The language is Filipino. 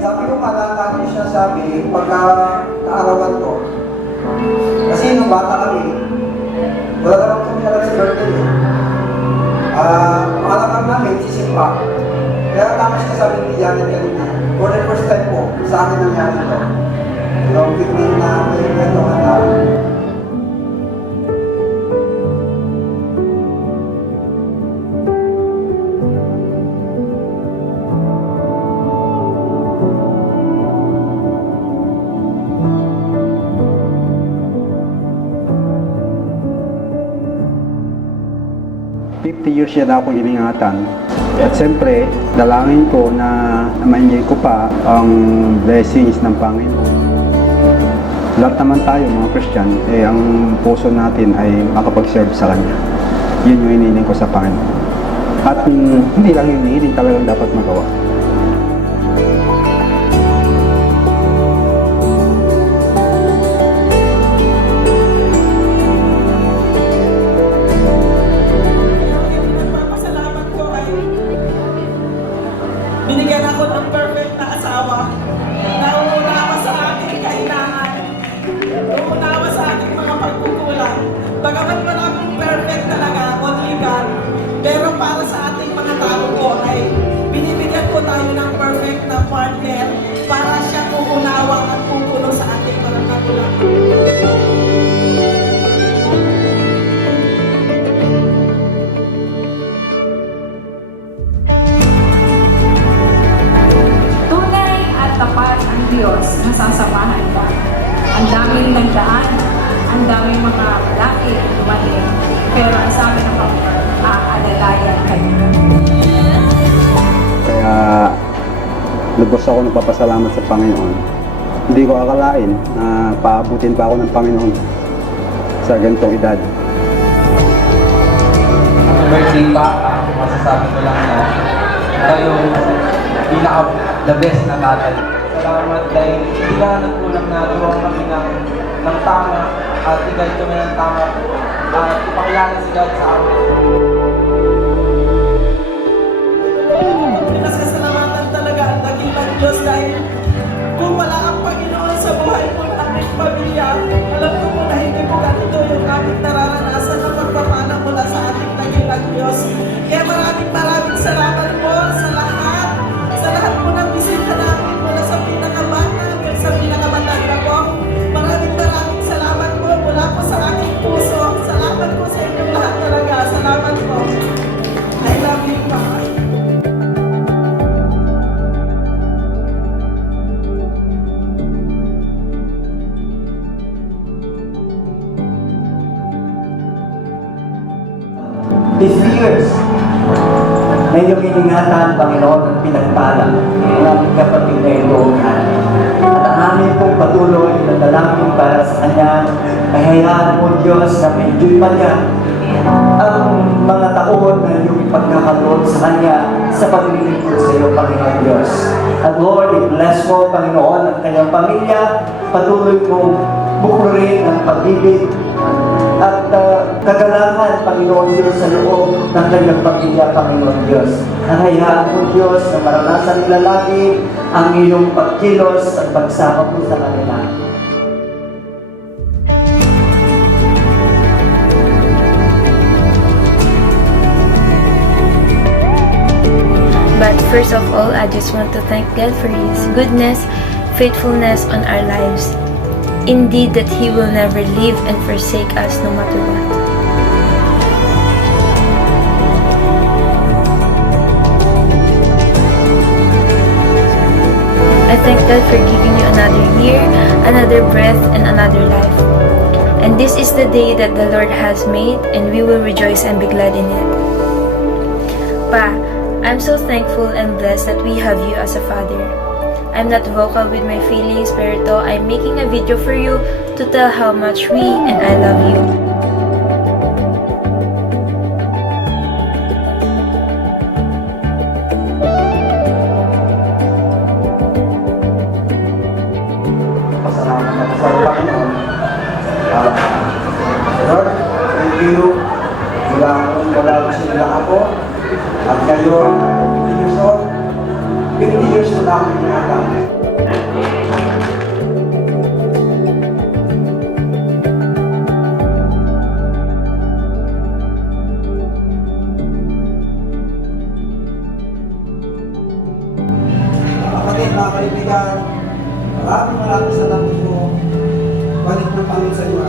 Sabi ko, malata ko siya sabi, pagka naarawan ko. Kasi nung bata kami, wala naman kami alam sa birthday eh. Alam namin, sisimpa. Kaya tama siya sabi ni Janet kanina, for the first time po, sa akin nangyari ito. Yung 15 na may ito na 50 years yan ako iningatan. At siyempre, dalangin ko na ma-enjoy ko pa ang blessings ng Panginoon. Lahat naman tayo mga Christian, ang puso natin ay makapag-serve sa Kanya. Yun yung hinihiling ko sa Panginoon. At hindi lang yung hinihiling, talagang dapat magawa. Binigyan ako ng perfect na asawa na umunawa sa aking kailangan, umunawa sa aking mga pagkukulang. Bagamat maraming perfect talaga, only God, pero para sa ating mga tao ko ay binibigyan ko tayo ng perfect na partner para siya umunawa at pupuno sa ating mga kakulangan. Tapat ang Diyos na sasamahan ka. Ang daming nagdaan, ang daming mga lalaki dumating, pero ang sabi ng Panginoon, aalalayan ka niya. Kaya lubos ako nagpapasalamat sa Panginoon. Hindi ko akalain na paabutin pa ako ng Panginoon sa ganitong edad. Birthday pa, masasabi ko lang na kayo the best na tatay. Salamat dahil hindi na nagkulang na turuan kami ng tama at i-guide kami ng tama at ipakilala si God sa amin. Pinasasalamatan talaga ang dakilang Diyos dahil kung wala ang Panginoon sa buhay ko ng aking pamilya, alam ko po na hindi ko ganito yung aking nararanasan ng pagpapana mula sa ating dakilang Diyos. Kaya maraming salamat po sa lahat po ng bisita namin mula sa pinakabata hanggang sa pinakamatanda po. Maraming salamat po mula po sa aking puso. Salamat po sa inyong lahat talaga. Salamat po. I love you, Papa. These years, na iyong iningatan, Panginoon, at pinagpala ang aming kapatid na ito. At ang aming pong patuloy na dalangin para sa Kanya, kahayaan mo, Diyos, na ma-enjoy pa niya ang mga taon na iyong ipagkakaloon sa Kanya sa paglilingkod sa iyo, Panginoon Diyos. At Lord, i-bless mo, Panginoon, ang kanyang pamilya, patuloy mong bukurin ang pag-ibig at kagalakan, Panginoon Diyos, sa loob ng kanyang pamilya, Panginoon Diyos. Hayaan mo, Diyos, na maranasan nila lagi ang iyong pagkilos at pagsama mo sa kanila. But first of all, I just want to thank God for His goodness, faithfulness on our lives. Indeed, that He will never leave and forsake us no matter what. I thank God for giving you another year, another breath, and another life. And this is the day that the Lord has made, and we will rejoice and be glad in it. Pa, I'm so thankful and blessed that we have you as a father. I'm not vocal with my feelings, pero I'm making a video for you to tell how much we and I love you. Pasalamat ako sa Panginoon. Lord, thank you. Wala sila ako. At ngayon, 50 years old, 50 years na akong ginagamit. Kapatid, mga kaibigan, maraming salamat po. Balik ng Panginoon sa inyo.